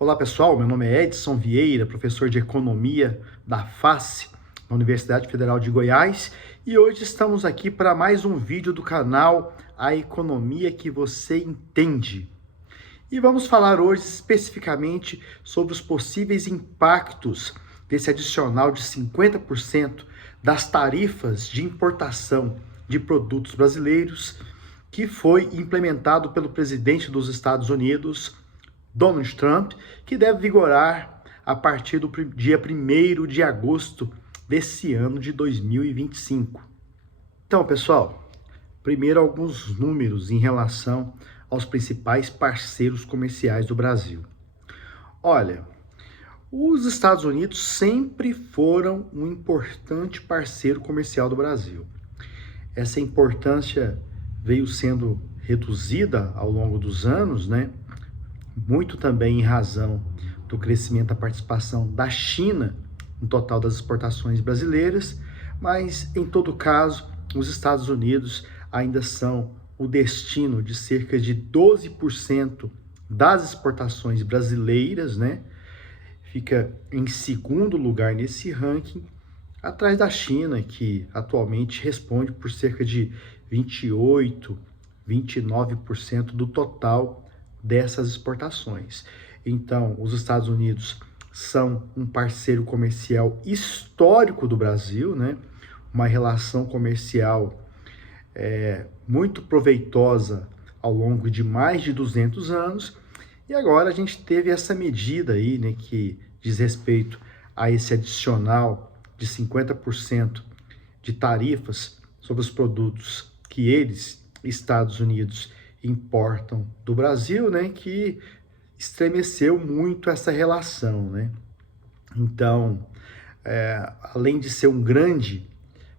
Olá pessoal, meu nome é Edson Vieira, professor de Economia da FACE, na Universidade Federal de Goiás, e hoje estamos aqui para mais um vídeo do canal A Economia que Você Entende. E vamos falar hoje especificamente sobre os possíveis impactos desse adicional de 50% das tarifas de importação de produtos brasileiros que foi implementado pelo presidente dos Estados Unidos, Donald Trump, que deve vigorar a partir do dia 1º de agosto desse ano de 2025. Então, pessoal, primeiro alguns números em relação aos principais parceiros comerciais do Brasil. Olha, os Estados Unidos sempre foram um importante parceiro comercial do Brasil. Essa importância veio sendo reduzida ao longo dos anos, né? Muito também em razão do crescimento da participação da China no total das exportações brasileiras, mas em todo caso, os Estados Unidos ainda são o destino de cerca de 12% das exportações brasileiras, né? Fica em segundo lugar nesse ranking, atrás da China, que atualmente responde por cerca de 28, 29% do total dessas exportações. Então, os Estados Unidos são um parceiro comercial histórico do Brasil, né? Uma relação comercial muito proveitosa ao longo de mais de 200 anos. E agora a gente teve essa medida aí, né, que diz respeito a esse adicional de 50% de tarifas sobre os produtos que eles, Estados Unidos, importam do Brasil, né, que estremeceu muito essa relação, né? Então, além de ser um grande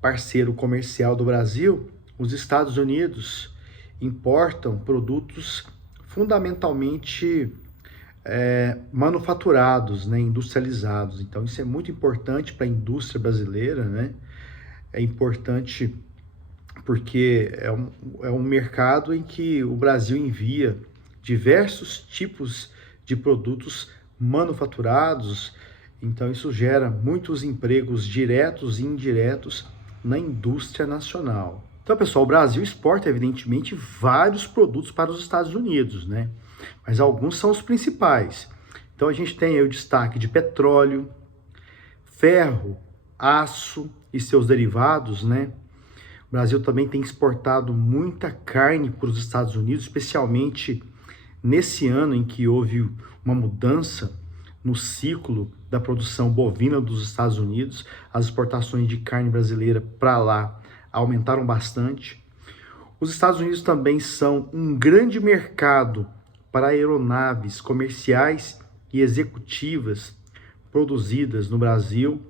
parceiro comercial do Brasil, os Estados Unidos importam produtos fundamentalmente manufaturados, né, industrializados. Então, isso é muito importante para a indústria brasileira, né? É importante porque é um mercado em que o Brasil envia diversos tipos de produtos manufaturados, então isso gera muitos empregos diretos e indiretos na indústria nacional. Então, pessoal, o Brasil exporta, evidentemente, vários produtos para os Estados Unidos, né? Mas alguns são os principais. Então, a gente tem aí o destaque de petróleo, ferro, aço e seus derivados, né? O Brasil também tem exportado muita carne para os Estados Unidos, especialmente nesse ano em que houve uma mudança no ciclo da produção bovina dos Estados Unidos. As exportações de carne brasileira para lá aumentaram bastante. Os Estados Unidos também são um grande mercado para aeronaves comerciais e executivas produzidas no Brasil.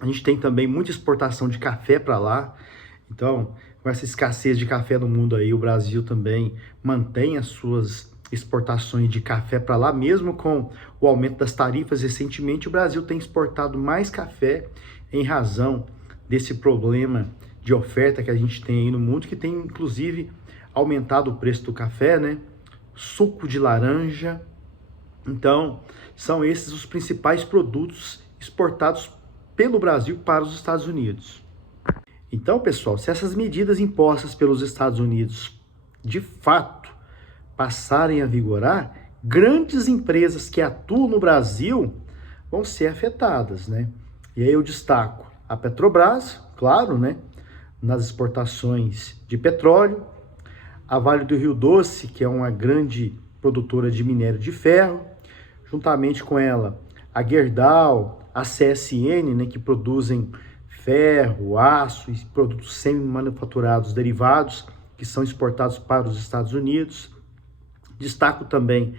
A gente tem também muita exportação de café para lá. Então, com essa escassez de café no mundo aí, o Brasil também mantém as suas exportações de café para lá, mesmo com o aumento das tarifas recentemente, o Brasil tem exportado mais café em razão desse problema de oferta que a gente tem aí no mundo, que tem inclusive aumentado o preço do café, né? Suco de laranja. Então, são esses os principais produtos exportados pelo Brasil para os Estados Unidos. Então, pessoal, se essas medidas impostas pelos Estados Unidos de fato passarem a vigorar, grandes empresas que atuam no Brasil vão ser afetadas, né? E aí eu destaco a Petrobras, claro, né? Nas exportações de petróleo, a Vale do Rio Doce, que é uma grande produtora de minério de ferro, juntamente com ela a Gerdau, a CSN, né? Que produzem ferro, aço e produtos semi-manufaturados derivados que são exportados para os Estados Unidos. Destaco também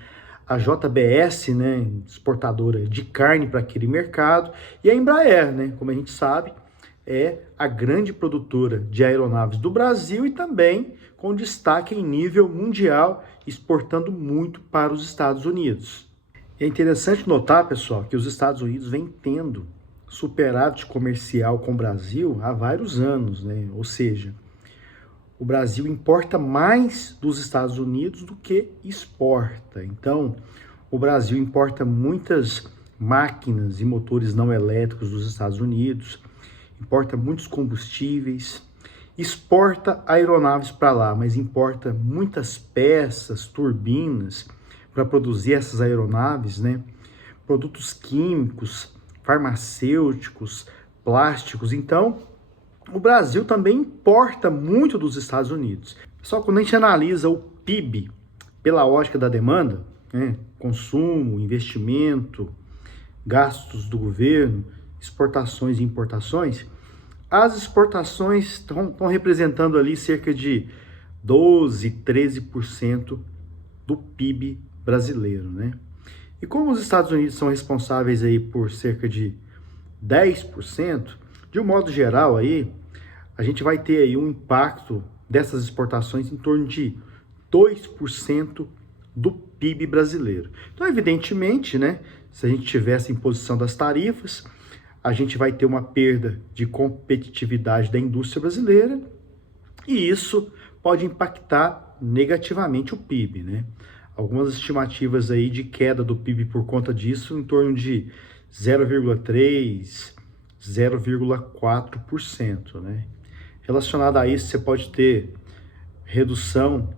a JBS, né, exportadora de carne para aquele mercado, e a Embraer, né, como a gente sabe, é a grande produtora de aeronaves do Brasil e também com destaque em nível mundial, exportando muito para os Estados Unidos. É interessante notar, pessoal, que os Estados Unidos vêm tendo superávit comercial com o Brasil há vários anos, né? Ou seja, o Brasil importa mais dos Estados Unidos do que exporta. Então, O Brasil importa muitas máquinas e motores não elétricos dos Estados Unidos, importa muitos combustíveis, exporta aeronaves para lá, mas importa muitas peças, turbinas para produzir essas aeronaves, né? Produtos químicos, farmacêuticos, plásticos. Então, o Brasil também importa muito dos Estados Unidos. Só quando a gente analisa o PIB pela ótica da demanda, né, consumo, investimento, gastos do governo, exportações e importações, as exportações estão representando ali cerca de 12, 13% do PIB brasileiro, né? E como os Estados Unidos são responsáveis aí por cerca de 10%, de um modo geral aí, a gente vai ter aí um impacto dessas exportações em torno de 2% do PIB brasileiro. Então, evidentemente, né, se a gente tivesse imposição das tarifas, a gente vai ter uma perda de competitividade da indústria brasileira e isso pode impactar negativamente o PIB, né? Algumas estimativas aí de queda do PIB por conta disso em torno de 0,3, 0,4%, né? Relacionado a isso, você pode ter redução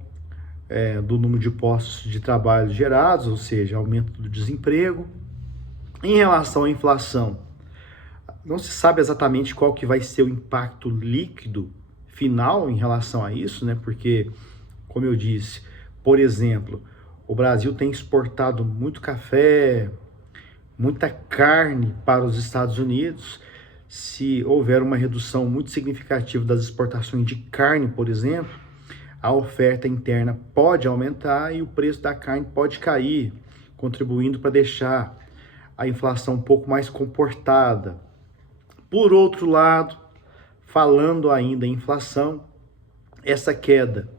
do número de postos de trabalho gerados, ou seja, aumento do desemprego. Em relação à inflação, não se sabe exatamente qual que vai ser o impacto líquido final em relação a isso, né? Porque, como eu disse, por exemplo, o Brasil tem exportado muito café, muita carne para os Estados Unidos. Se houver uma redução muito significativa das exportações de carne, por exemplo, a oferta interna pode aumentar e o preço da carne pode cair, contribuindo para deixar a inflação um pouco mais comportada. Por outro lado, falando ainda em inflação, essa queda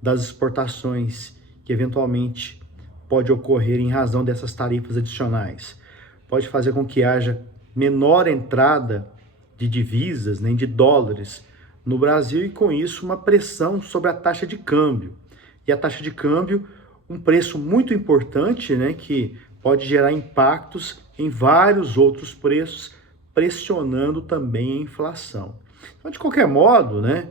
das exportações que eventualmente pode ocorrer em razão dessas tarifas adicionais pode fazer com que haja menor entrada de divisas, né, de dólares no Brasil e com isso uma pressão sobre a taxa de câmbio. E a taxa de câmbio, um preço muito importante, né, que pode gerar impactos em vários outros preços, pressionando também a inflação. Então, de qualquer modo, né,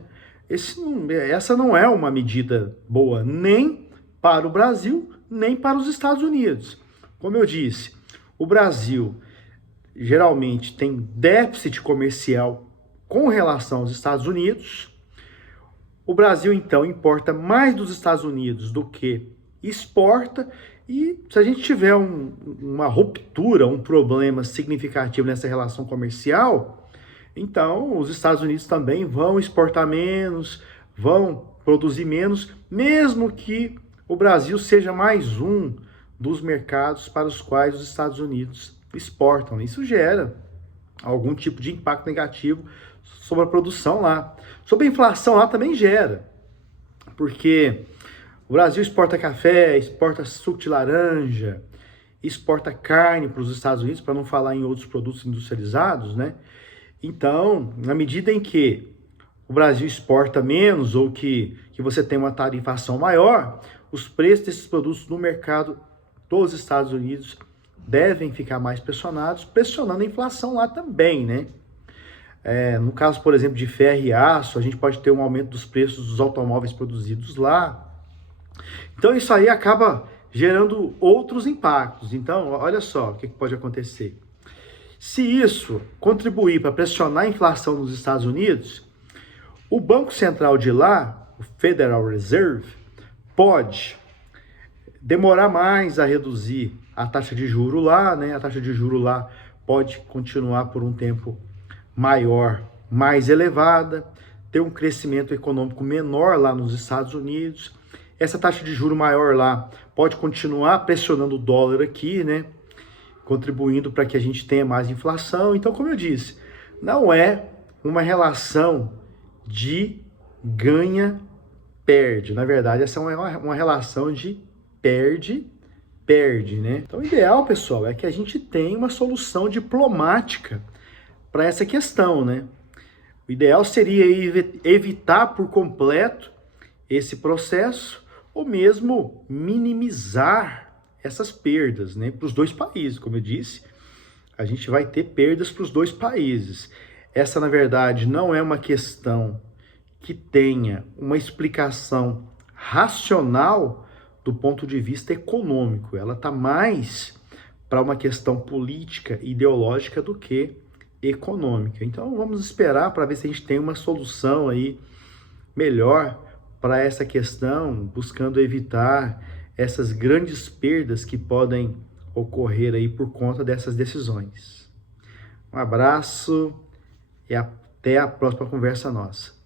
essa não é uma medida boa nem para o Brasil, nem para os Estados Unidos. Como eu disse, o Brasil geralmente tem déficit comercial com relação aos Estados Unidos. O Brasil, então, importa mais dos Estados Unidos do que exporta. E se a gente tiver uma ruptura, um problema significativo nessa relação comercial, então os Estados Unidos também vão exportar menos, vão produzir menos, mesmo que o Brasil seja mais um dos mercados para os quais os Estados Unidos exportam. Isso gera algum tipo de impacto negativo sobre a produção lá. Sobre a inflação lá também gera, porque o Brasil exporta café, exporta suco de laranja, exporta carne para os Estados Unidos, para não falar em outros produtos industrializados, né? Então, na medida em que o Brasil exporta menos ou que você tem uma tarifação maior, os preços desses produtos no mercado dos Estados Unidos devem ficar mais pressionados, pressionando a inflação lá também, né? No caso, por exemplo, de ferro e aço, a gente pode ter um aumento dos preços dos automóveis produzidos lá. Então, isso aí acaba gerando outros impactos. Então, olha só o que pode acontecer. Se isso contribuir para pressionar a inflação nos Estados Unidos, o Banco Central de lá, o Federal Reserve, pode demorar mais a reduzir a taxa de juro lá, né? A taxa de juro lá pode continuar por um tempo maior, mais elevada, ter um crescimento econômico menor lá nos Estados Unidos. Essa taxa de juro maior lá pode continuar pressionando o dólar aqui, né? Contribuindo para que a gente tenha mais inflação. Então, como eu disse, não é uma relação de ganha-perde. Na verdade, essa é uma relação de perde, né? Então, o ideal, pessoal, é que a gente tenha uma solução diplomática para essa questão, né? O ideal seria evitar por completo esse processo ou mesmo minimizar essas perdas, né, para os dois países. Como eu disse, a gente vai ter perdas para os dois países. Essa, na verdade, não é uma questão que tenha uma explicação racional do ponto de vista econômico. Ela está mais para uma questão política e ideológica do que econômica. Então vamos esperar para ver se a gente tem uma solução aí melhor para essa questão, buscando evitar essas grandes perdas que podem ocorrer aí por conta dessas decisões. Um abraço e até a próxima conversa nossa.